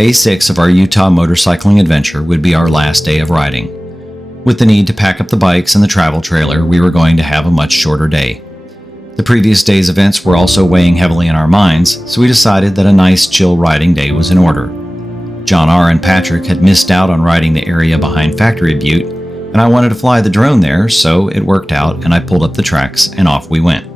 Day 6 of our Utah motorcycling adventure would be our last day of riding. With the need to pack up the bikes and the travel trailer, we were going to have a much shorter day. The previous day's events were also weighing heavily in our minds, so we decided that a nice chill riding day was in order. John R. and Patrick had missed out on riding the area behind Factory Butte, and I wanted to fly the drone there, so it worked out and I pulled up the tracks and off we went.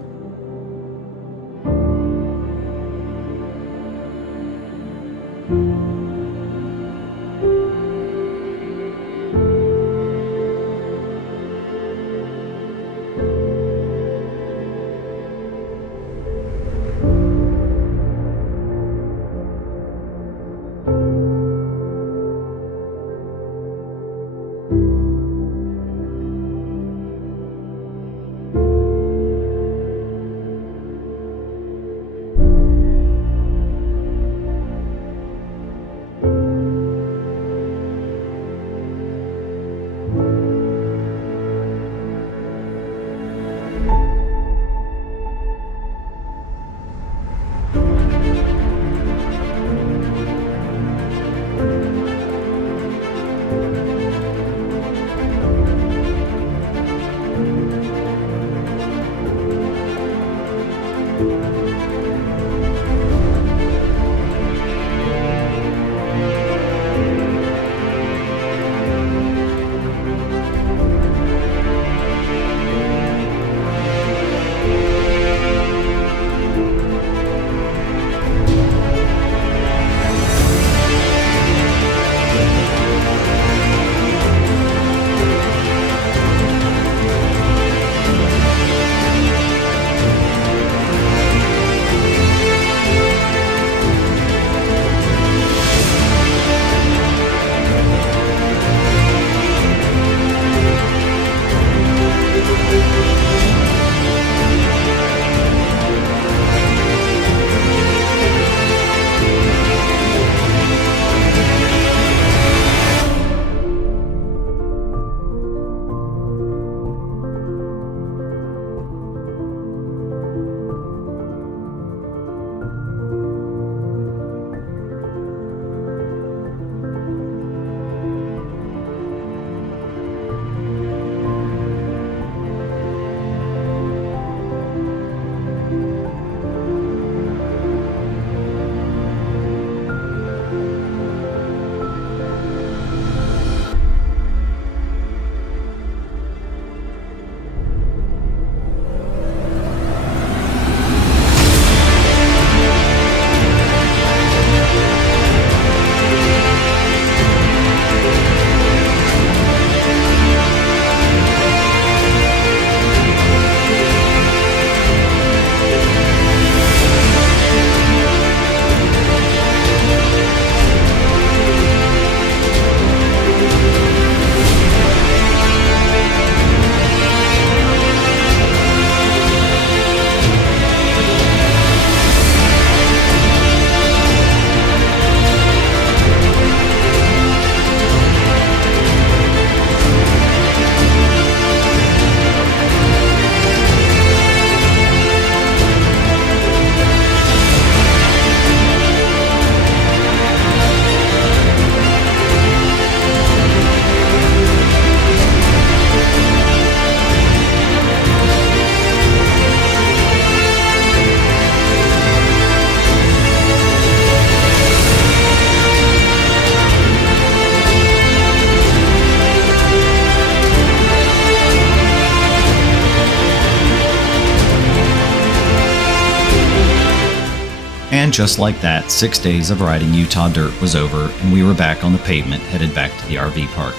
And just like that, 6 days of riding Utah dirt was over, and we were back on the pavement headed back to the RV park.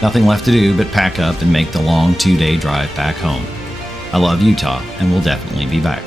Nothing left to do but pack up and make the long 2-day drive back home. I love Utah and will definitely be back.